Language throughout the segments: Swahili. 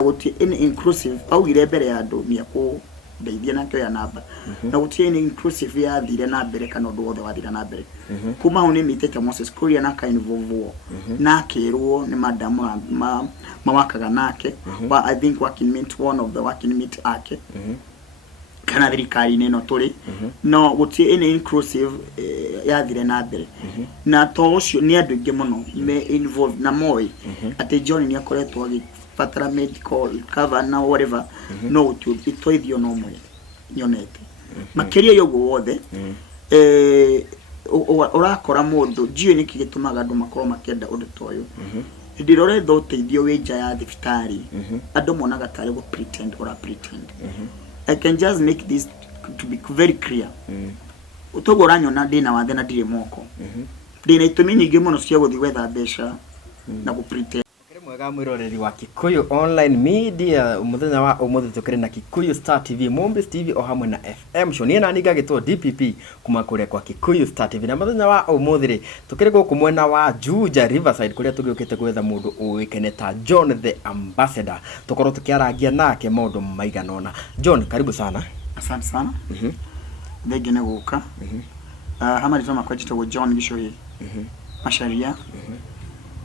guti in inclusive au ile mbere ya andu ni aku ndeithia na kyo ya namba na guti in inclusive ya thire na mbere kana undu wothe wathira na mbere kuma hu ni mitete Moses Kuria na kind vovo na kirwo ni madam mawakaga nake but I think working meet one of the working meet ake kana thirikari neno turi no guti in inclusive ya thire na mbere na to ucio ni andu ingi muno me involve na moi ati John ni akoretwo patara medical cover na whatever no to itoithio no mwe nyonete makeria yogo wothe urakora mundu jiyo niki gitumaga andu makoro makenda undu toyo ndirore tho teithio wija ya thibitari andu monaga tare go pretend or pretend I can just make this to be very clear utogora nyona ndina wathe na ndire moko ndina itumi nyingi muno cia guthi wetha besha na go pretend mwega mwiroreri wa Kikuyu Online Media umuthenya wa umuthi tukire na Kikuyu Star TV Mombis TV o hamwe na FM show ni nani gagitwo DPP kuma kure kwa Kikuyu Star TV na muthenya wa umuthi tukire guku mwena wa Juja Riverside kuria tugiukite gwetha mundu uikeneta John the Ambassador tukoro tukiaragia nake maundu maiganona. John, karibu sana. Asante sana. Thenge ne guka hamari toma kwa jito John Gishoyi Masharia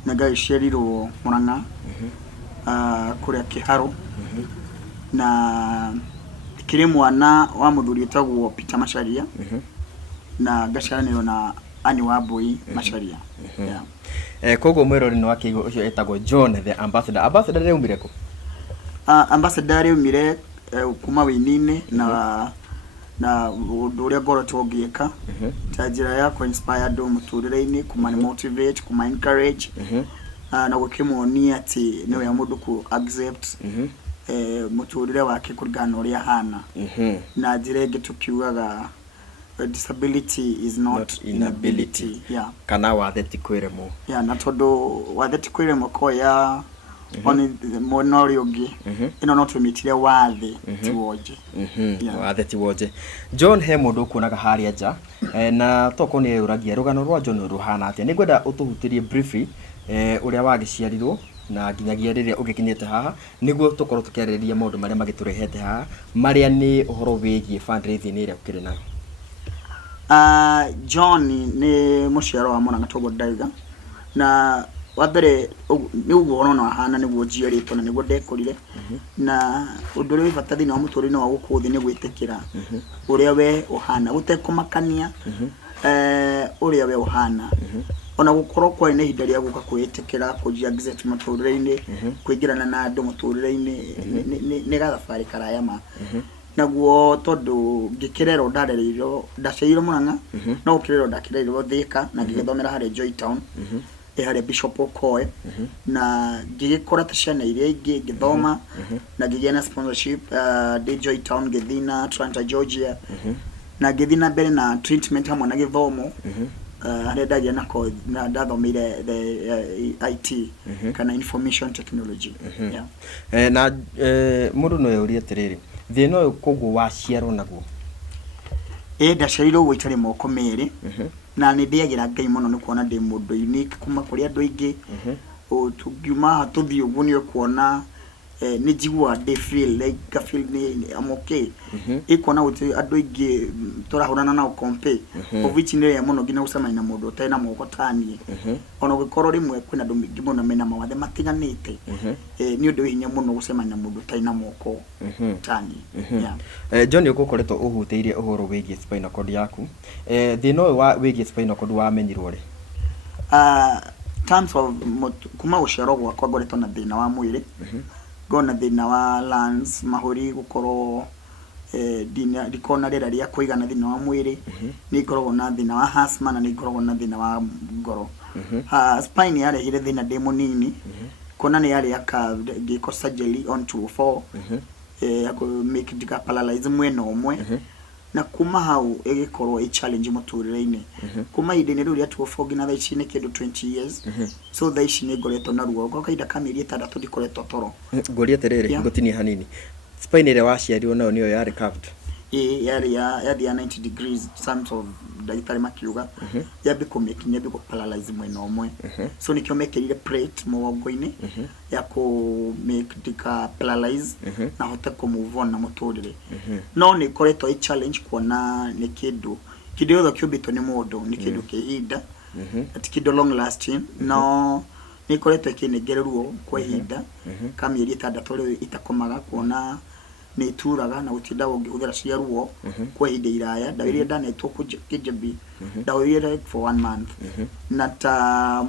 nagai sheriro Muranga kuria Kiharo na kire mwana wa muthuri etagwo Peter Masharia na gacaraniro na ani wa Boy Masharia kogo mwirori no akigo ucio etagwo John the Ambassador. Ambassador reumire ko Ambassador reumire kuma winine na uria goro togieka tajira yako inspired muturire-ini kuma motivate kuma encourage na gukimonia ati niwe mundu ku accept muturire wake kurigana uria hana na jirege tukiugaga disability is not inability kana watheti kwiremo na todo watheti kwiremo ko ya oni monori ogi ino no tumitire wathe tiwoje wathe tiwoje. John he mundu kuonaga haria nja na toko ni uragia rugano rwa John ruhana atia nigwenda utuhutirie briefly uria wagiciarirwo na nginyagia riria ugikinyete haha niguo tukoro tukiarĩrĩria maundu maria magiturehete haha maria ni uhoro wigie fundraising iria ukiri nayo. John ni muciaro wa Muranga Togo Daiga na wabere ni uguo no hana ni guojia rito na ni ndekorire na undure wibata thina wa muturire wa gukuthi ni gwitikira uria we uhana gutekumakania uria we uhana ona gukorwo kwa ine hinda ria guka kwitikira kujia exit muturire-ini kwingirana na andu muturire-ini ni gathabari karaya ma naguo tondu ngikirero ndarereiro ndaceiro Muranga no ukirero ndakireiro Thika na ngigithomera hare Joy Town ehare Bishop Okoe na ngigikora tashana iria ingi ngithoma na ngigena sponsorship Joy Town Githina Atlanta Georgia na ngithina mbere na treatment hamwe na githomo hare ndagia nako na ndathomire the IT kana information technology na mundu no yuri atiriri thina uyu kogu waciarwo naguo ndaciarirwo gwitari moko meri na ni ndiagira Ngai muno ni kuona ndi mundu unique kuma kuri andu aingi tugiuma tuthi uguo ni kuona ni jigwa de feel like feel ni I'm okay ikona uti andu aingi turahurana na ukompe ovichi ni ya muno gina usema ina mundu taina moko tani ona gukoro rimwe kwina andu mingi muno mena mawathe matiganite ni undu hinya muno usema ina mundu taina moko tani John ukokoretwo uhutiirie uhoro wigie spinal cord yaku thina wa wigie spinal cord wamenyirwo ri terms of kuma ushero gwa kwa goreto na thina wa mwiri gona thina wa lungs mahuri gukorwo dina dikona rera ria kuigana thina wa mwiri ni korwo na thina wa asthma na ni korwo na thina wa ngoro spine yale hire thina demo nini kona ni yale yaka giko surgery on 204 yako make dika paralyze mwena omwe na kuma hau egikorwo i challenge muturire-ini kuma idene ruri atu gina thaici ni kindu 20 years so thaici ni ngoretwo na ruo go kaida kamiri 6 ndikoretwo toro ngori atiriri ngotini hanini spine ile waciarirwo nayo niyo ya recovered ya 90 degrees some of ndagĩtarĩ makiuga yambe kũmake nyambe paralyze mwena ũmwe so nikĩo mekĩrire plate mũgongo-inĩ ya make ndika paralyze na hote kũmove on na mũtũrĩre no nĩ koretwo i challenge kuona nĩ kĩndũ yothe kĩũmbĩtwo nĩ mũndũ nĩ kĩndũ kĩhinda ati kĩndũ long lasting no nĩ koretwo kĩnengererwo kwa ihinda kama mĩeri 6 rĩu itakomaga kuona nĩ turaga na gũtinda ũngĩhũthĩra cia ruo kwa ihinda iraya ndawa iria ndanetwo kĩjambi ndawa iria for 1 month na ta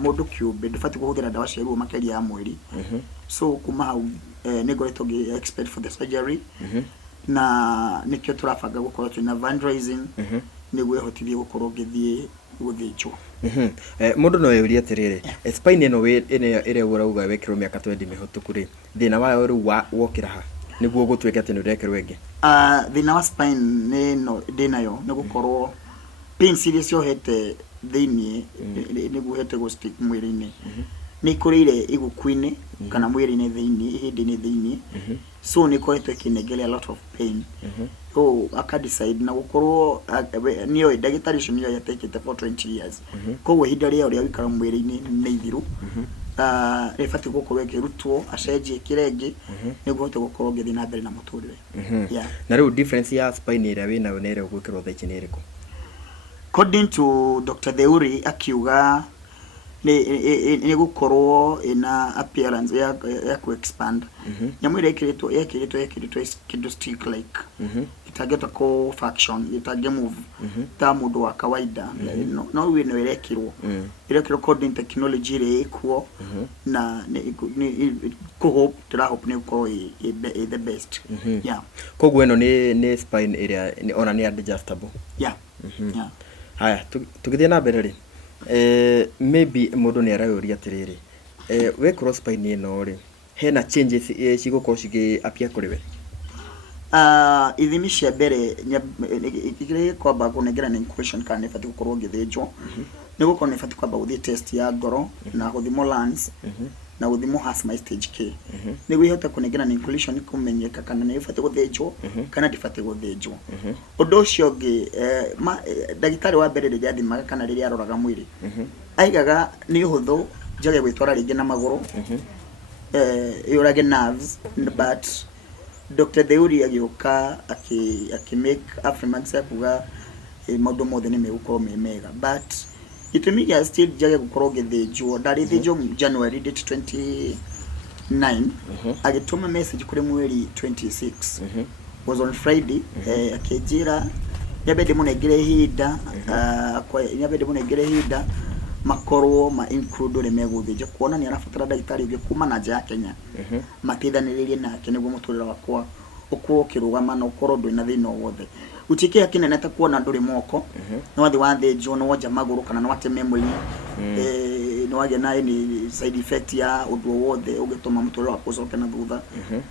mũndũ kĩũmbe ndũbatiĩ kũhũthĩra ndawa cia ruo makĩria ya mweri so kuma hau nĩ ngoretwo ngĩ expect for the surgery na nĩkĩo tũrabanga gũkorwo twĩna fundraising nĩguo ĩhotithie gũkorwo ngĩthiĩ gũthĩnjwo mũndũ no yũrie atĩrĩrĩ spine ĩno ĩrĩa ũrauga wekĩrwo mĩaka 20 mĩhĩtũku rĩ thĩna wayo rĩu wokĩra ha nĩguo gũtuĩka atĩ nĩ ũrekĩrwo ĩngĩ thĩna wa spine ndĩnayo nĩ gũkorwo pains iria ciohete thĩinĩ nĩguo hete go stick mwĩrĩ-inĩ nĩ ikũrĩire iguku-inĩ kana mwĩrĩ-inĩ thĩinĩ ihĩndĩ-inĩ thĩinĩ so nĩ koretwo ĩkĩnengeria a lot of pain so aka decide na gũkorwo niyo ndagĩtarĩ ũcio niyo yatekete for 20 years koguo ihinda rĩao rĩa gũikara mwĩrĩ-inĩ nĩ ithiru rĩbatiĩ gũkorwo ĩkĩrutwo acenjie kĩrengĩ nĩguo hote gũkorwo ngĩthiĩ na mbere na mũtũrĩre na rĩu difference ya spine ĩrĩa wĩnayo na ĩrĩa ũgwĩkĩrwo thaa ici nĩ ĩrĩkũ according to Dr. Theuri akiuga nĩ gũkorwo ina appearance ya ku expand nyamũ ĩrĩa ĩkĩrĩtwo kĩndũ stick like itangĩhota ko function itangĩ move ta mũndũ wa kawaida no wĩ no ĩrekĩrwo according technology ĩrĩa ĩkuo na ko hope tũrahope nĩ gũkorwo the best koguo ĩno nĩ spine ĩrĩa ona nĩ adjustable haya tũgĩthiĩ na mbere rĩ maybe mũndũ nĩ arayũria atĩrĩrĩ wekĩrwo spine ĩno rĩ hena changes cigũkorwo cigĩ-appear kũrĩ we ithimi cia mbere igĩrĩ kwamba kũnengera na inclusion kana nĩ batiĩ gũkorwo ngĩthĩnjwo nĩ gũkorwo nĩ batiĩ kwamba gũthiĩ test ya ngoro na gũthimwo lungs na gũthimwo asthma stage K nĩguo ihote kũnengera na inclusion kũmenyeka kana nĩ batiĩ gũthĩnjwo kana ndibatiĩ gũthĩnjwo ũndũ ũcio ũngĩ ndagĩtarĩ wa mbere rĩrĩa athimaga kana rĩrĩa aroraga mwĩrĩ aigaga nĩ ũhũthũ njage gwĩtwara rĩngĩ na magũrũ yũrage nerves but Dr. Theuri agĩũka make affirmation ya kuga maũndũ mothe nĩ megũkorwo me mega but itumi gĩa still njage gũkorwo ngĩthĩnjwo ndarĩthĩnjwo January date 29 agĩtũma message kũrĩ mweri 26 was on Friday akĩnjĩra nyambe ndĩmũnengere ihinda makorwo ma include ũrĩa megũthĩnja kuona nĩ arabatara ndagĩtarĩ ũngĩ kuma na nja ya Kenya mateithanĩrĩrie nake nĩguo mũtũrĩre wakwa ũkorwo ũkĩrũgama na ũkorwo ndũrĩ na thĩna o wothe gũtikĩra kĩnene ta kuona ndũrĩ moko no wathi wathĩnjwo no wonja magũrũ kana no wateme mwĩrĩ no wagĩa na any side effect ya ũndũ o wothe ũngĩtũma mũtũrĩre wakwa ũcoke na thutha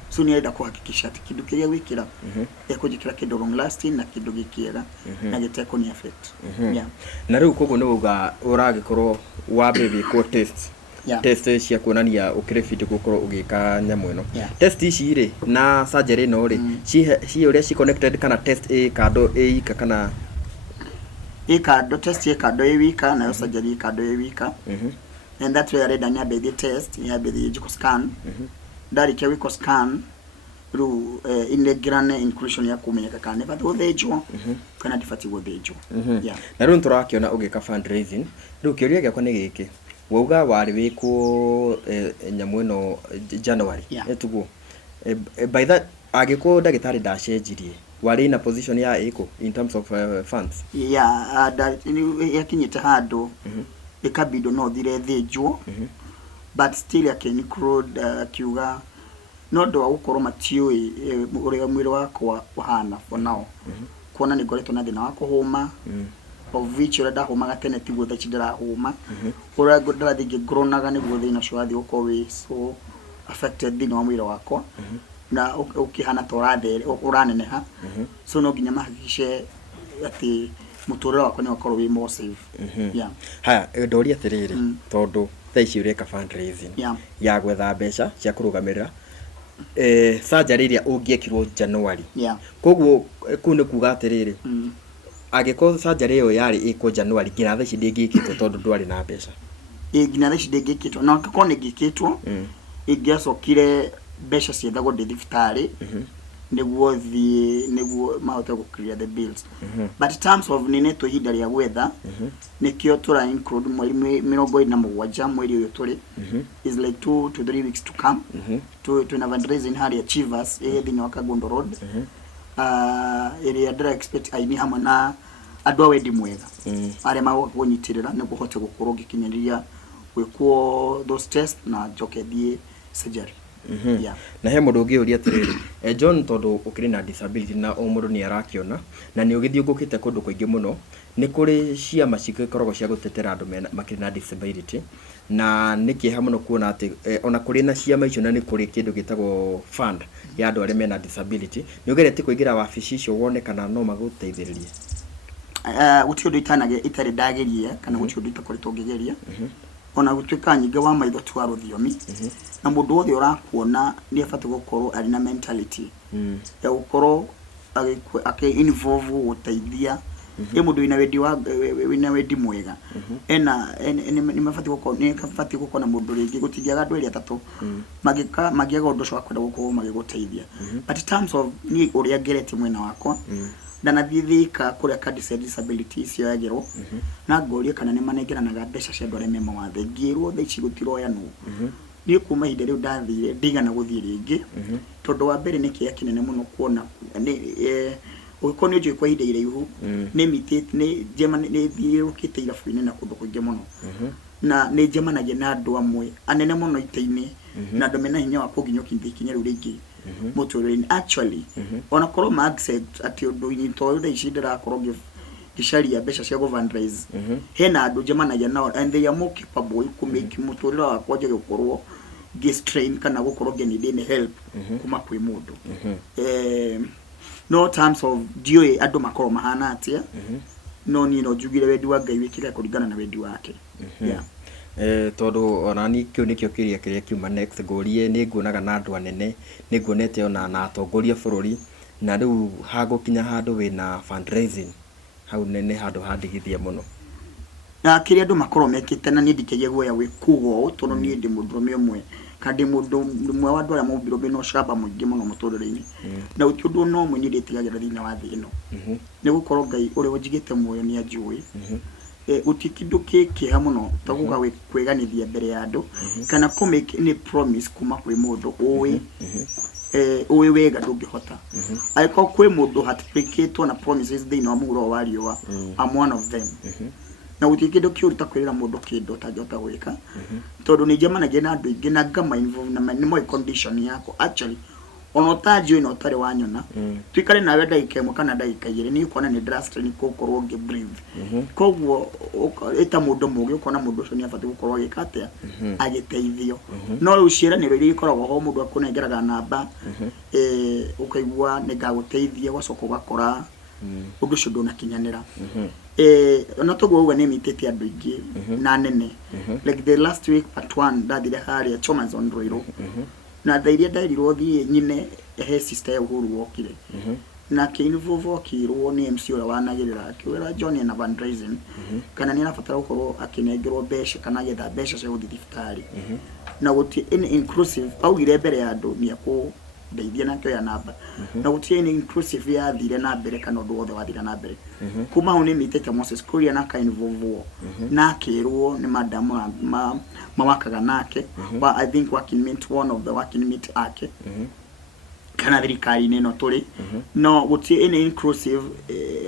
so nĩ arenda kũhakikisha atĩ kĩndũ kĩrĩa gwĩkĩra ekũnjĩkĩra kĩndũ long lasting na kĩndũ gĩkĩega na gĩtekũni affect na rĩu koguo nĩ uga ũragĩkorwo wambe wĩkwo test cia kuonania ũkĩrĩ fit gũkorwo ũgĩka nyamũ ĩno test ici rĩ na surgery ĩno rĩ ci ũrĩa ci connected kana test kando ika kana kando test kando wika na surgery kando wika and that way arenda nyambe the test nyambe the scan ndarĩkia wiko scan ru inegirane inclusion ya kumenyeka kana nĩ batiĩ gũthĩnjwo kana ndibatiĩ gũthĩnjwo na rĩu tũrakĩona ũgĩka fundraising rĩu kĩũria gĩakwa nĩ gĩkĩ wauga warĩ wĩkwo nyamũ ĩno January etuguo by that agĩkwo ndagĩtarĩ ndacenjirie warĩ na position ya ĩkũ in terms of funds yakinyĩte handũ ĩkabindwo no thire thĩnjwo but still include akiuga no ndo wa gũkorwo matiũĩ ũrĩa mwĩrĩ wakwa ũhana for now kuona nĩ ngoretwo na thĩna wa kũhũma of which ũrĩa ndahomaga tene tiguo thaa ici ndĩrahũma ũrĩa ndarathiĩ ngĩgronaga nĩguo thĩna ũcio wathiĩ gũkorwo wĩ so affected thĩinĩ wa mwĩrĩ wakwa na ũkĩhana ta ũraneneha so no nginya mahakikice atĩ mũtũrĩre wakwa nĩ wakorwo wĩ more safe haya ndoria atĩrĩrĩ tondũ thaa ici ũreka fundraising ya gwetha mbeca cia kũrũgamĩrĩra surgery iria ungiekirwo January yeah koguo ku ni kuga atiriri agiko surgery iyo yari iko January nginya thaa ici ndingikitwo tondu ndwari na mbeca nginya thaa ici ndingikitwo na ngakora ngikitwo ingiacokire mbeca ciethagwo ndi thibitari niguo mahote go clear the bills but in terms of nine to ihinda ria gwetha nikio tura include mweri 27 mweri uyu turi is like 2 to 3 weeks to come to na fundraising hari achievers thini wa Kagondo Road area direct expect aini hamwe na andu a wendi mwega aria magũnyitirĩra nĩguo hote gũkorwo ngĩkinyĩria gwĩkwo those tests na njoke thiĩ surgery. Yeah. Na he mũndũ ũngĩ ũria atĩrĩrĩ John tondũ ũkĩrĩ na disability na o mũndũ nĩ arakiona na nĩ ũgĩthiũngũkĩte kũndũ kũingĩ mũno nĩ kũrĩ ciama cigĩkoragwo cia gũtetera andũ makĩrĩ na disability na nĩ kĩeha mũno kuona atĩ ona kũrĩ na ciama icio na nĩ kũrĩ kĩndũ gĩtagwo fund ya andũ arĩa mena disability nĩ ũgerete kũingĩra wabici icio wone kana no magũteithĩrĩrie. Gũtirĩ ũndũ itarĩ ndageria kana gũtirĩ ũndũ itakoretwo ngĩgeria ona gũtuĩka nyingĩ wa maitho twa rũthiomi na mũndũ wothe ũrakuona nĩ abatiĩ gũkorwo arĩ na mentality ya gũkorwo involve gũteithia mũndũ wĩna wendi mwega nĩ mabatiĩ gũkorwo na mũndũ rĩngĩ gũtingiaga andũ erĩ atatũ magĩaga ũndũ ũcio wa kwenda gũkorwo magĩgũteithia but in terms of niĩ ũrĩa ngerete mwena wakwa ndanathiĩka kũrĩa card disability icio yagĩrwo na ngoria kana nĩ manengeranaga mbeca cia andũ arĩa me mawathe ngĩrwo thaa ici gũtiroyanwo niĩ kuma ihinda rĩu ndathire ndigana gũthiĩ rĩngĩ tondũ wa mbere nĩ kĩeha kĩnene mũno kuona ũgĩkorwo nĩ ũnjũĩ kwa ihinda iraihu nĩ thiũrũkĩte irabu-inĩ na kũndũ kũingĩ mũno na nĩ njemanagia na andũ amwe anene mũno ita-inĩ na andũ mena hinya wa kũnginyũkia ikinya rĩu rĩngĩ mũtũrĩre-inĩ actually ona korwo ma accept atĩ ũndũ-inĩ tondũ thaa ici ndĩrakorwo ngĩcaria mbeca cia fundraise hena andũ njemanagia nao and they are more capable kumake mũtũrĩre wakwa njage gũkorwo strain kana gũkorwo ngĩnĩ help kuma kwĩ mũndũ no terms of ndiũĩ andũ makorwo mahana atĩa no niĩ no njugire wendi wa Ngai wĩkĩre kũringana na wendi wake. Yeah. Tondũ ona ni kĩu nĩkĩo kĩrĩa kiuma next ngorie nĩ nguonaga na andũ anene nĩ nguonete ona na atongoria bũrũri na rĩu hagũkinya handũ wĩna fundraising hau nene handũ handigithia mũno na kĩrĩa andũ makorwo mekĩte na niĩ ndikĩgĩa guoya gwĩkuo tondũ niĩ ndĩ mũndũrũme ũmwe kandi mũndũ ũmwe wa andũ arĩa mombirwo no camba mũingĩ mũno mũtũrĩre-inĩ na gũtirĩ ũndũ no ũmwe niĩ ndĩtigagĩra thĩinĩ wa thĩ ĩno nĩ gũkorwo Ngai ũrĩa ũnjigĩte muoyo nĩ anjũĩ gũtirĩ kĩndũ kĩeha mũno ta gũka kwĩganithia mbere ya andũ kana kũ make any promise kuma kwĩ mũndũ ũĩ wega ndũngĩhota angĩkorwo kwĩ mũndũ hatĩkĩtwo na promises thĩinĩ wa mũhuro wa riũa I'm one of them na gũtirĩ kĩndũ kĩũru ta kwĩrĩra mũndũ kĩndũ ũtangĩhota gwĩka tondũ nĩ njemanagia na andũ aingĩ na ngama involve na nĩ moĩ condition yako actually ona ũtanjũĩ na ũtarĩ wanyona tuikare nawe ndagĩka ĩmwe kana ndagĩka igĩrĩ nĩ ũkuona nĩ ndĩrastrain gũkorwo ngĩ-breathe koguo ĩta mũndũ mũgĩ ũkona mũndũ ũcio nĩ abatiĩ gũkorwo agĩka atĩa agĩteithio no rĩu ciĩranĩro iria ikoragwo ho mũndũ akũnengeraga namba ũkaigua nĩ ngagũteithia ũgacoka ũgakora ũndũ ũcio ndũnakinyanĩra ona toguo ũguo nĩ mitĩte andũ aingĩ na nene like the last week part 1 ndathire harĩa Chomas on Roiro na thairia ndairirwo thiĩ nyine he sister ya Uhuru wokire na kĩinvolve okirwo nĩ MC ũrĩa wanagĩrĩra akĩwĩra John na fundraising kana nĩ arabatara gũkorwo akĩnengerwo mbeca kana getha mbeca cia gũthiĩ thibitarĩ na gũtirĩ inclusive augire mbere ya andũ nĩ akũndeithia na kĩoya namba na gũtirĩ inclusive yathire na mbere kana ũndũ wothe wathire na mbere kuma hau nĩ mitĩte Moses Kuria na kainvolve na akĩrwo nĩ madam mawakaga nake I think working meet one of the working meet ake kana thirikari-inĩ ĩno tũrĩ no gũtirĩ any inclusive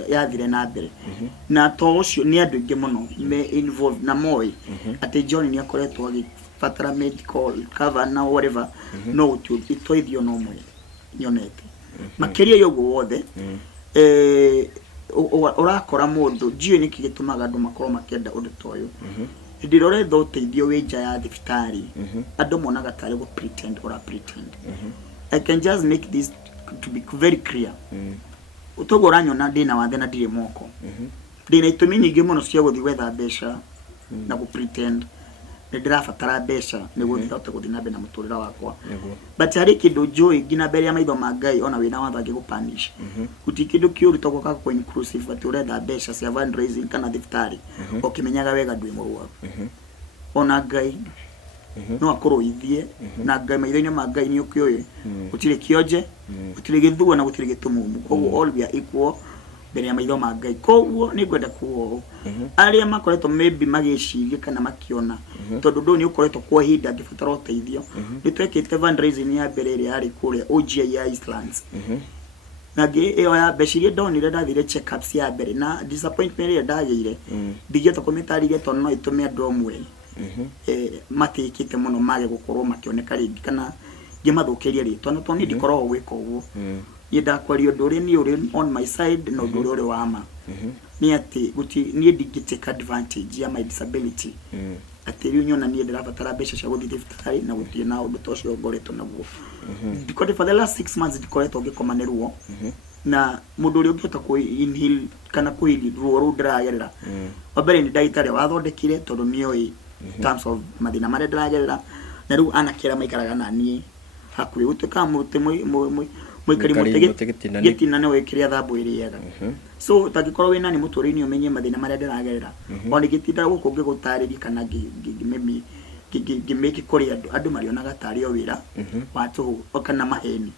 yathire na mbere na to ũcio nĩ andũ aingĩ mũno me involved na moĩ atĩ John nĩ akoretwo agĩbatara medical cover na whatever no itoithio no mwe nyonete makĩria yoguo wothe ũrakora mũndũ ndiũĩ nĩkĩ gĩtũmaga andũ makorwo makĩenda ũndũ ta ũyũ hĩndĩ ĩrĩa ũretha ũteithio wĩ nja ya thibitarĩ andũ monaga tarĩ pretend I can just make this to be very clear ũtoguo ũranyona ndĩna wathe na ndirĩ moko ndĩna itũmi nyingĩ mũno cia gũthiĩ gwetha mbeca na pretend nĩ ndĩrabatara mbeca nĩguo thihote gũthiĩ na mbere na mũtũrĩre wakwa but harĩ kĩndũ njũĩ nginya mbere ya maitho ma Ngai ona wĩna watho angĩgũpunish guti kĩndũ kĩũru to gũka kwa inclusive atĩ ũretha mbeca cia fundraising kana thibitarĩ ũkĩmenyaga wega ndwĩ mũrwaru ona Ngai no akũrũithie na Ngai maitho-inĩ ma Ngai nĩ ũkĩũĩ gũtirĩ kĩonje gũtirĩ gĩthua na gũtirĩ gĩtumumu koguo all we are equal mbere ya maitho ma Ngai koguo nĩ ngwenda kuo arĩa makoretwo maybe magĩciria kana makiona tondũ ndũ nĩ ũkoretwo kwa ihinda angĩbatara ũteithio nĩ twekĩte fundraising ya mbere ĩrĩa yarĩ kũrĩa OGI ya Eastlands na ĩyo ya mbeca ndonire ndathire check ups ya mbere na disappointment ĩrĩa ndagĩire ndingĩhota kũmĩtarĩria tondũ no ĩtũme andũ amwe matĩkĩte mũno mage gũkorwo makĩoneka rĩngĩ kana ngĩmathũkĩria rĩtwa na tondũ ndikoragwo gwĩka ũguo niĩ ndakwaria ũndũ ũrĩa niĩ ũrĩ on my side na ũndũ ũrĩa ũrĩ wa ma nĩ atĩ niĩ ndingĩtake advantage ya my disability atĩ rĩu nyona niĩ ndĩrabatara mbeca cia gũthiĩ thibitarĩ na gũthiĩ na ũndũ ta ũcio ngoretwo naguo because for the last 6 months ndikoretwo ngĩkomanĩrwo na mũndũ ũrĩa ũngĩhota kũ-inhale kana kũhili ruo rũu ndĩragerera wa mbere nĩ ndagĩtarĩ wathondekire tondũ nĩoĩ terms of mathĩna marĩa ndĩragerera na rĩu anake arĩa maikaraga na niĩ hakuhĩ gũtuĩkaga mũtĩ mũikari mũtĩ gĩtina nĩ wĩkĩrĩa thambo ĩrĩaga so tangĩkorwo wĩna nĩ mũtũrĩre-inĩ ũmenye mathĩna marĩa ndĩragerera o nĩ gĩtinda gũkũ ngĩgũtarĩria kana ngĩmĩki kũrĩ andũ marĩonaga tarĩ o wĩra wa tũhũ kana maheni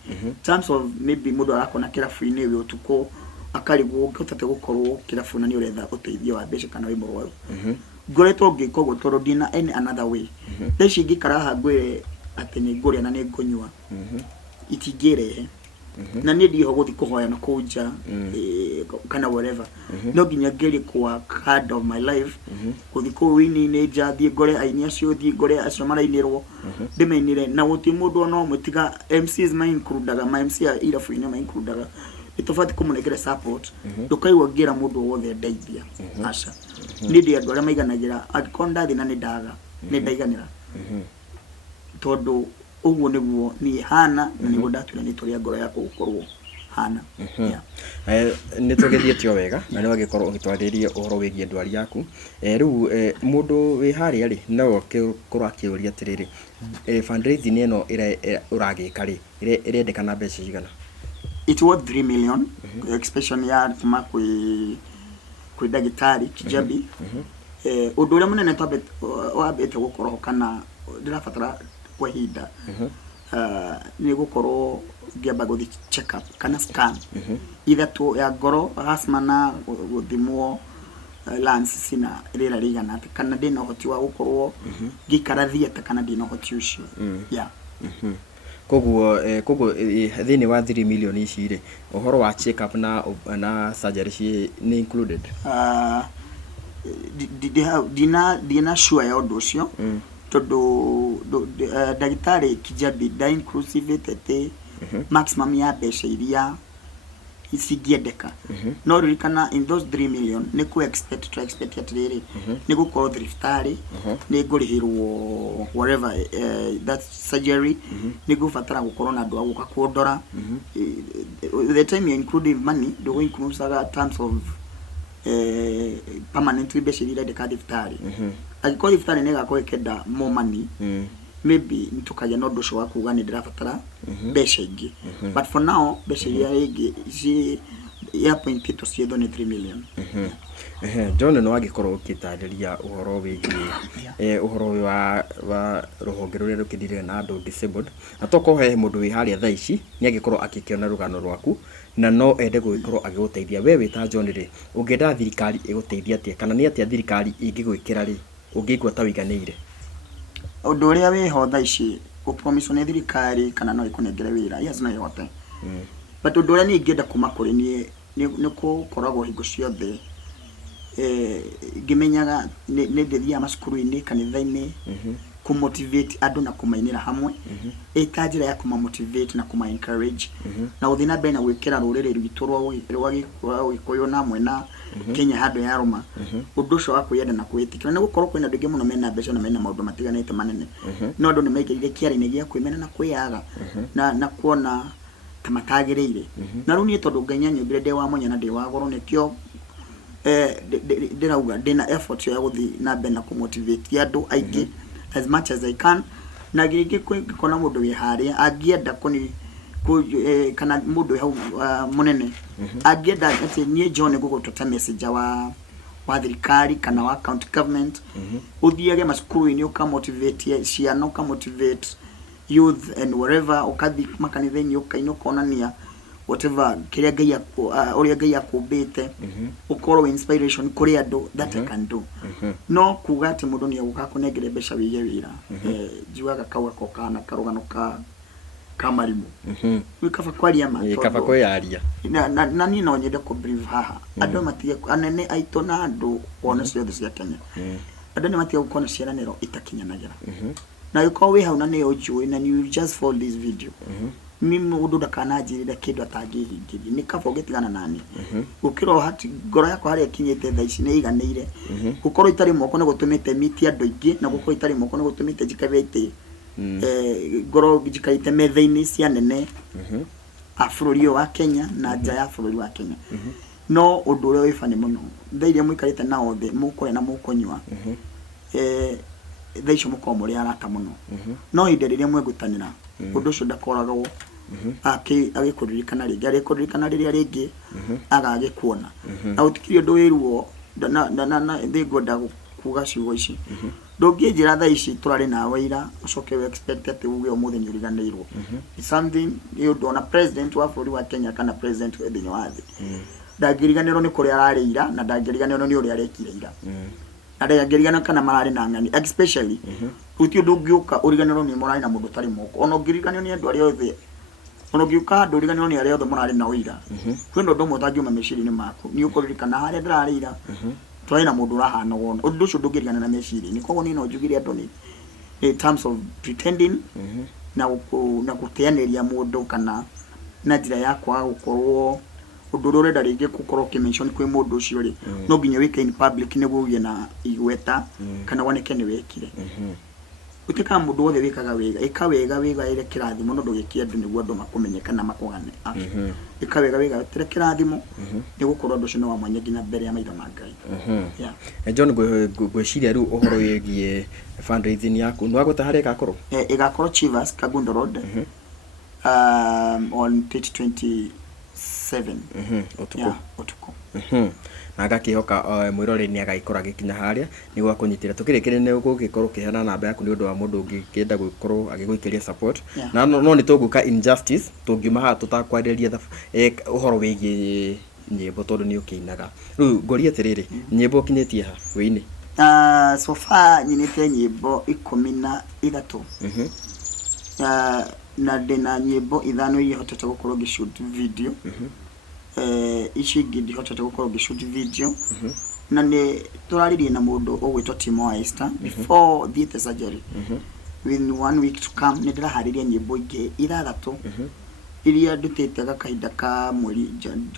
terms of maybe mũndũ arakona kĩrabu-inĩ wĩ ũtukũ akarigwo ũngĩhotete gũkorwo kĩrabu na nĩ ũretha ũteithio wa mbeca kana wĩ mũrwaru ngoretwo ngĩka ũguo tondũ ndina any another way thaici ngĩikara haha ngwĩre atĩ nĩ ngũrĩa na nĩ ngũnyua itingĩrehe na niĩ ndiho gũthiĩ kũhoya na kũu nja kana whatever no nginya ngerie kwa hard of my life gũthiĩ kũu wini-inĩ nja thiĩ ngore aini acio thiĩ ngore acio marainĩrwo ndĩmainĩre na gũtirĩ mũndũ ona ũmwe tiga MCs maincludaga ma MC a irabu-inĩ maincludaga nĩtũbatiĩ kũmũnengera support ndũkaigua ngĩra mũndũ wothe ndeithia aca niĩ ndĩ andũ arĩa maiganagĩra angĩkorwo ndathĩ na nĩ ndaga nĩ ndaiganĩra tondũ ũguo nĩguo niĩ hana na nĩguo ndatuĩra nĩ tũrĩa ngoro yakwa gũkorwo hana nĩ tũgĩthiĩte o wega na nĩ wagĩkorwo ũgĩtwarĩria ũhoro wĩgiĩ ndwari yaku rĩu mũndũ wĩ harĩa rĩ no ũkorwo akĩũria atĩrĩrĩ fundraising ĩno ũragĩka rĩ ĩrendekana mbeca cigana it worth 3 million expression ya kuma kwĩ ndagĩtarĩ Kijabi ũndũ ũrĩa mũnene wambĩte gũkorwo kana ndĩrabatara kwa ihinda nĩ gũkorwo ngĩamba gũthiĩ check up kana scan ithatũ ya ngoro asthma na gũthimwo lungs cina rĩera rĩigana atĩ kana ndĩna ũhoti wa gũkorwo ngĩikara theatre kana ndĩna ũhoti ũcio koguo thĩinĩ wa 3 million ici rĩ ũhoro wa check up na surgery nĩ included dina sure ya ũndũ ũcio tondũ ndagĩtarĩ Kijabi da inclusive tete maximum ya mbeca iria cingĩendeka no ririkana in those 3 million nĩ to expect atĩrĩrĩ nĩ gũkorwo thibitarĩ nĩ ngũrĩhĩrwo whatever that surgery nĩ gũbatara gũkorwo na andũ a gũka kũndora the time you include money ndũgũ include terms of permanently mbeca iria irendeka thibitarĩ angĩkorwo thibitarĩ nĩ ĩgakorwo ĩkenda more money maybe nĩtũkagĩa na ũndũ ũcio wa kuga nĩ ndĩrabatara mbeca ingĩ but for now mbeca iria ingĩ ya point ito cietho nĩ 3 million John no agĩkorwo ũkĩtarĩria ũhoro wĩgiĩ ũhoro wa rũhonge rũrĩa rũkĩthire na andũ disabled na tokorwo he mũndũ wĩ harĩa thaa ici nĩ agĩkorwo akĩkĩona rũgano rwaku na no ende gũgĩkorwo agĩgũteithia we wĩ ta John rĩ ũngĩenda thirikari ĩgũteithia atĩa kana nĩ atĩa thirikari ĩngĩgwĩkĩra rĩ ũngĩigua ta ũiganĩire ũndũ ũrĩa wĩho thaa ici ũpromise nĩ thirikari kana no ĩkũnengere wĩra yes no ĩhote but ũndũ ũrĩa niĩ ingĩenda kuma kũrĩ niĩ nĩ gũkoragwo hingo ciothe ngĩmenyaga nĩ ndĩthiaga macukuru-inĩ kanitha-inĩ kũmotivate andũ na kũmainĩra hamwe ĩta njĩra ya kũmamotivate na kũma-encourage na gũthiĩ na mbere na gwĩkĩra rũrĩrĩ rwitũ rwa Gĩkũyũ na amwe na Kenya handũ ya Roma ũndũ ũcio wa kwĩyenda na kwĩtĩkĩra nĩ gũkorwo kwĩna andũ aingĩ mũno mena mbeca na mena maũndũ matiganĩte manene no andũ nĩ maigĩrĩire kĩara-inĩ gĩa kwĩmena na kwĩyaga na kuona ta matagĩrĩire na rĩu niĩ tondũ Ngai anyũmbire ndĩ wa mwanya na ndĩ wa goro nĩkĩo ndĩrauga ndĩna effort ya gũthiĩ na mbere na kũmotivate andũ aingĩ as much as I can na gigi kona mundu wi haria angienda kuni kana mundu hau munene angienda ati nie John gugututa message wa thirikari kana wa county government uthiage masukuru-ini ukamotivate ciana ukamotivate youth and wherever ukathi makanitha-ini ukaonania whatever kiria Ngai uria Ngai akumbite ukorwo inspiration kuri andu that I can do no kuga ati mundu ni aguka kunengere mbeca wige wira jiwaga kauga kokana karugano ka marimu wikaba kwaria ma ikaba kwaria na ni no nyende ku brief haha andu matige anene aito na andu ona ciothe cia Kenya andu ni matige gukona ciaraniro itakinyanagira na yuko we hauna ne ojuwe na you just follow this video mimi undu ndakanajirira kindu atangihingiri nikaba ugitigana nani ukiro hati ngoro yako hari akinyete tha ici ni iganire gukorwo itari moko ne gutumite miti andu ingi na gukorwo itari moko ne gutumite jikabete ngoro jikaite metha-ini cia nene afururi wa Kenya na nja ya bururi wa Kenya no undu uri wifani muno thairia muikarite na othe mukore na mukonywa thaisho muko muri arata muno no inde riria mwegutanira undu ucio ndakoragwo agikuririkana ringi arikuririkana riria ringi agagikuona na utikiri undu wiruo na thigoda kuga ciugo ici ndungijira tha ici turari na waira ucoke we expect ati uge umuthi ni uriganirwo something you don't president wa bururi wa Kenya kana president wa thini wa thi ndangiriganirwo ni kuria ararira na ndangiriganirwo ni uria arekire ira na ndangiriganirwo kana marari na ngani especially uti undu ngiuka uriganirwo ni morari na mundu tari moko ono ngiriganirwo ni andu ari othe ono ngiuka andu uriganirwo ni ari othe morari na uira kwendo ndo mutangiuma meciri-ini maku ni ukuririkana haria ndararira twai na mundu rahana wona undu ucio ndungirigana na meciri-ini koguo ni no njugire andu ni in terms of pretending na guteaneria mundu kana na njira ya kwaga gukorwo undu uria urenda ringi gukorwo kimention kwi mundu ucio ri no nginya wike in public niguo ugie na igweta kana woneke ni wekire utika mundu wothe wikaga wega ikawega ire kirathimo no ndugikia andu niguo andu makumenyeka na makugane ikawega ire kirathimo ni gukorwo andu cio no wamwanya nginya mbere ya maitho ma Ngai John gwiciria riu uhoro wigie fundraising yaku no agutaharia gakorwo igakorwo Chivas Kagundo Road on 2027 utuko na gakihoka mwirore ni agaikora gikinya haria ni gwa kunyitira tukirikire ni gugikorwo kihana namba yaku ni undu wa mundu ungienda gukorwo agiguikiria support na no ni tuguka injustice tungiuma ha tutakwareria uhoro wigie nyimbo tondu ni ukinaga riu ngoria tiriri nyimbo kinyetie ha wini so far nyinite nyimbo 13 na ndina nyimbo ithano ihotete gukorwo ngishoot video ici ngindi hotete gukorwo ngishoot video na ni turaririe na mundu ugwitwa Timo Esther before the surgery within 1 week to come ni ndirahariria nyimbo ingi 6 iria ndutite gakahinda ka mweri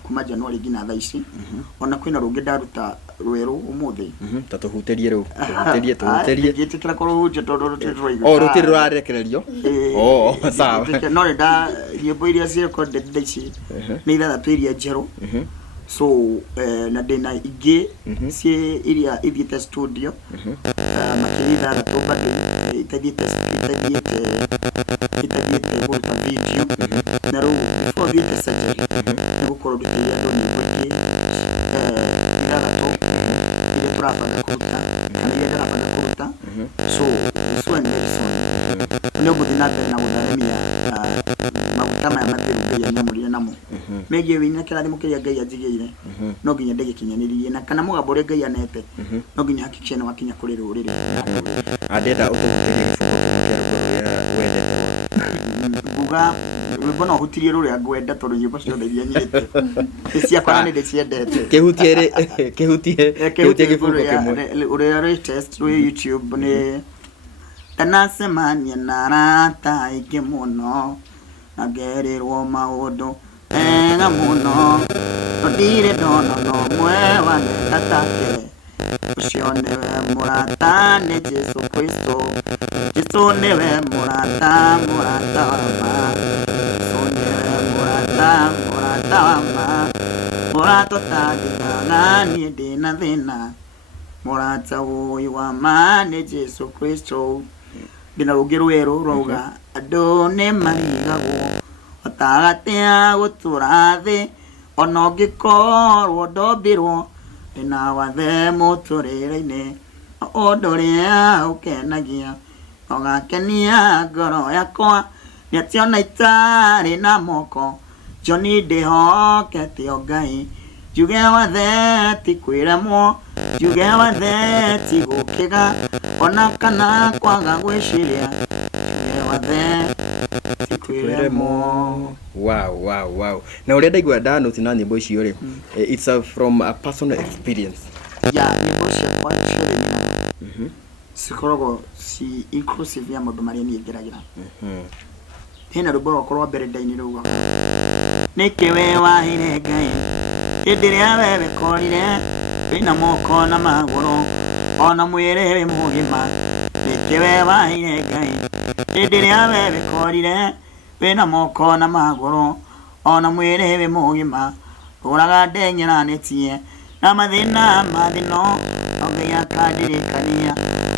kuma January nginya tha ici ona kwina rungi ndaruta rweru umuthi tatuhuterie riu tuhuterie gitikira korwo huje tondu rutiro rutiro rarekererio sawa no nda nyimbo iria cia recorded ici ni 6 iria njeru so na ndina ingi cie iria ithiite studio makirida tobadu itadhiite guruta video na ru for the surgery gukorwo ndutiria andu nyimbo ingi ile turabanga kuruta kana ile turabanga kuruta so and very soon no guthina mbere na gutharamia maguta maya matheru Ngai anyamurire namo megie wina kirathimo kiria Ngai anjigire no nginya ndegikinyanirie na kana mugambo uria Ngai anete no nginya hakikishe ni wakinya kuri ruriri adenda utuhuterie gifungo kia rugo ruria wendete buga rwimbo hutirie ruria ngwenda tondu nyimbo ciothe iria nyite ciakwa ni ndiciendete kihutie gifungo kimwe uria latest wi YouTube ni tanasemania na arata aingĩ mũno na ngerirwo maũndũ ega mũno ndire ndona no mwe wa nenda take ucio nĩwe mũrata nĩ Jesu Kristo Jesu nĩwe mũrata wa ma Jesu nĩwe mũrata wa ma mũrata ũtangĩgaga niĩ ndĩ na thĩna mũrata ũyũ wa ma nĩ Jesu Kristo ndina rugi rweru rauga andu ni marigagwo otagatia gutura thi ona ungikorwo ndombirwo ndina wathe muturire-ini undu uria ukenagia ugakenia ngoro yakwa ni ati ona itari na moko Johnny ndihokete o Ngai njuge wathe ti kwiremwo njuge wathe ti gukiga ona kana kwaga gwiciria njuge wathe ti kwiremwo. Wow. Na uria ndaigua ndanote na nyimbo icio ri it's from a personal experience. Nyimbo ciakwa ciothe nĩ cikoragwo ci inclusive ya maũndũ marĩa niĩ ngeragira. Hena rwĩmbo rwakwa rwa mbere ndaini rauga nĩkĩ we wahire Ngai hĩndĩ ĩrĩa we wĩkorire wĩna moko na magũrũ ona mwĩrĩ wĩ mũgima nĩkĩ we wahire Ngai hĩndĩ ĩrĩa we wĩkorire wĩna moko na magũrũ ona mwĩrĩ wĩ mũgima ũraga ndenyeranĩtie na mathĩna mathino Ngai akandirikania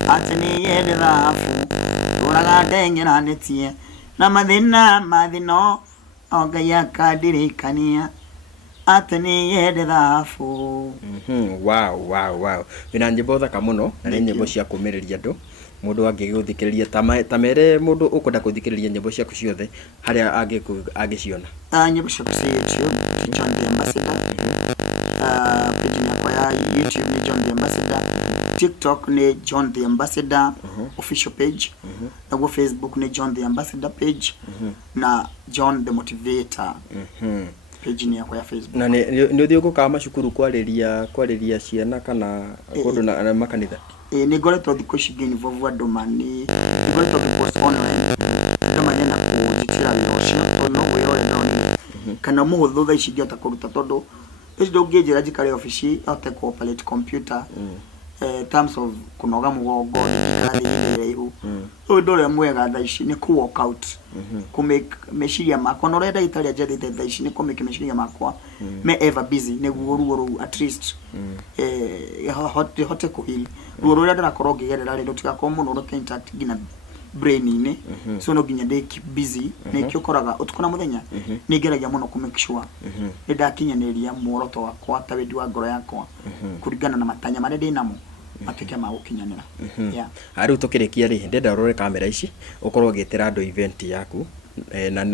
atĩ niĩ ndĩ thahabu ũraga ndenyeranĩtie na mathina mathino Ngai akandirikania atĩ niĩ ndĩ thahabu. Wow. Wĩna nyĩmbo thaka mũno na nĩ nyĩmbo cia kũũmĩrĩria andũ mũndũ angĩgũthikĩrĩria ta mere mũndũ ũkwenda kũthikĩrĩria nyĩmbo ciaku ciothe harĩa angĩciona. Nyĩmbo ciaku cia YouTube John the Ambassador, page yakwa ya YouTube ni John the Ambassador, TikTok ni John the Ambassador official page, na Facebook ni John the Ambassador page, na John the Motivator page ni yakwa ya Facebook. Na nĩ ũthiĩ gũka macukuru kwarĩria ciana kana kũndũ na makanitha? Nĩ ngoretwo thikũ ici ngĩinvolve andũ nĩ ngoretwo ngĩpost online andũ manyenda kũnjĩtĩra wĩra ũcio tondũ no gwĩrorera ndonire kana mũhũthũ thaa ici ngĩhota kũruta tondũ ici ndũngĩnjĩra njikare ofici hote kuoperate computer terms of kunoga mũgongo ndikara thĩ iraihu ũyũ ndũrĩa mwega thaa ici nĩ ku walk out ku make meciria makwa na ũrĩa ndagĩtarĩ anjethete thaa ici nĩ ku make meciria makwa me ever busy nĩguo ruo rũu at least hote kuhili ruo rũrĩa ndĩrakorwo ngĩgerera rĩ rũtigakorwo mũno rũke intact nginya brain-inĩ so no nginya ndĩ keep busy nĩkĩo ũkoraga ũtukũ na mũthenya nĩ ngeragia mũno ku make sure nĩ ndakinyanĩria muoroto wakwa ta wendi wa ngoro yakwa kũringana na matanya marĩa ndĩ namo matuĩke ma gũkinyanĩra. Rĩu tũkĩrĩkia rĩ ndĩrenda ũrore kamera ici ũkorwo ũgĩtĩra andũ event yaku na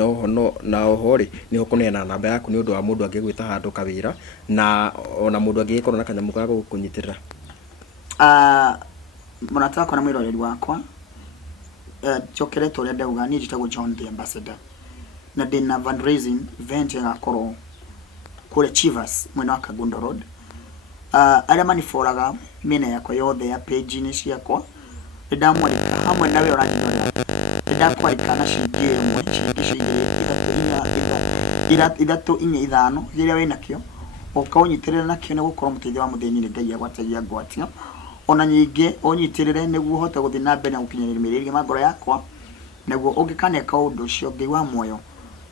na oho rĩ nĩ ũkũneana namba yaku nĩ ũndũ wa mũndũ angĩgwĩta handũ kawĩra na ona mũndũ angĩgĩkorwo na kanyamũ ga gũkũnyitĩrĩra. Mũrata wakwa na mwĩroreri wakwa njokeretwo ũrĩa ndauga niĩ njĩtagwo John the Ambassador na ndĩna fundraising event ĩgakorwo kũrĩa Chivas mwena wa Kagundo Road. Arĩa maniforaga mĩena yakwa yothe ya page-inĩ ciakwa ndamwandĩka hamwe nawe ũranjĩrora ndakwarĩka na ciringi ithatũ inya ithano rĩrĩa wĩna kĩo ũkaũnyitĩrĩra nakĩo nĩ gũkorwo mũteithia wa mũthĩni nĩ Ngai agwatagia ngwatio ona nyingĩ ũnyitĩrĩre nĩguo ũhote gũthiĩ na mbere na gũkinyanĩria mĩrĩre ma ngoro yakwa nĩguo ũngĩkaneka ũndũ ũcio Ngai wa muoyo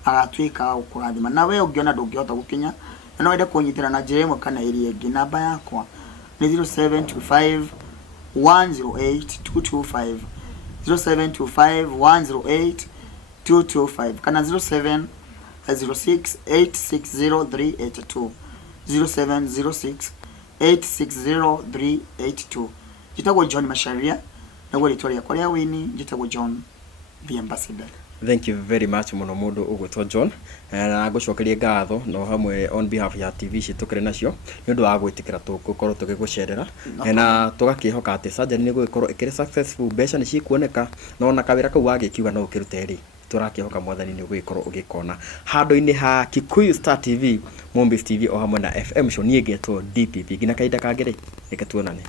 agatuĩka gũkũrathima na we ũngĩona ndũngĩhota gũkinya na no wende kũnyitĩrĩra na njĩra ĩmwe kana ĩrĩa ĩngĩ namba yakwa nĩ 0725 108 225 0725 108 225 kana 0706 860 382 0706 860 382. Njĩtagwo John Macharia na rĩtwa rĩakwa rĩa wĩini njĩtagwo John the Ambassador. Thank you very much mũno mũndũ ũgwĩtwo John na ngũcokeria ngatho no hamwe on behalf ya TV citukire nacio nĩ ũndũ wa gwĩtĩkĩra tũgũkorwo tũgĩgũcerera na tũgakĩhoka atĩ surgery nĩ gũgĩkorwo ĩkĩrĩ successful mbeca nĩ cikuoneka no na kawĩra kau wagĩkiuga no ũkĩrute rĩ tũrakĩhoka mwathani nĩ ũgĩkorwo ũgĩkona handũ-inĩ ha Kikuyu Star TV, Mombis TV o hamwe na FM show niĩ ngetwo DPP nginya kahinda kangĩ rĩ reke tuonane.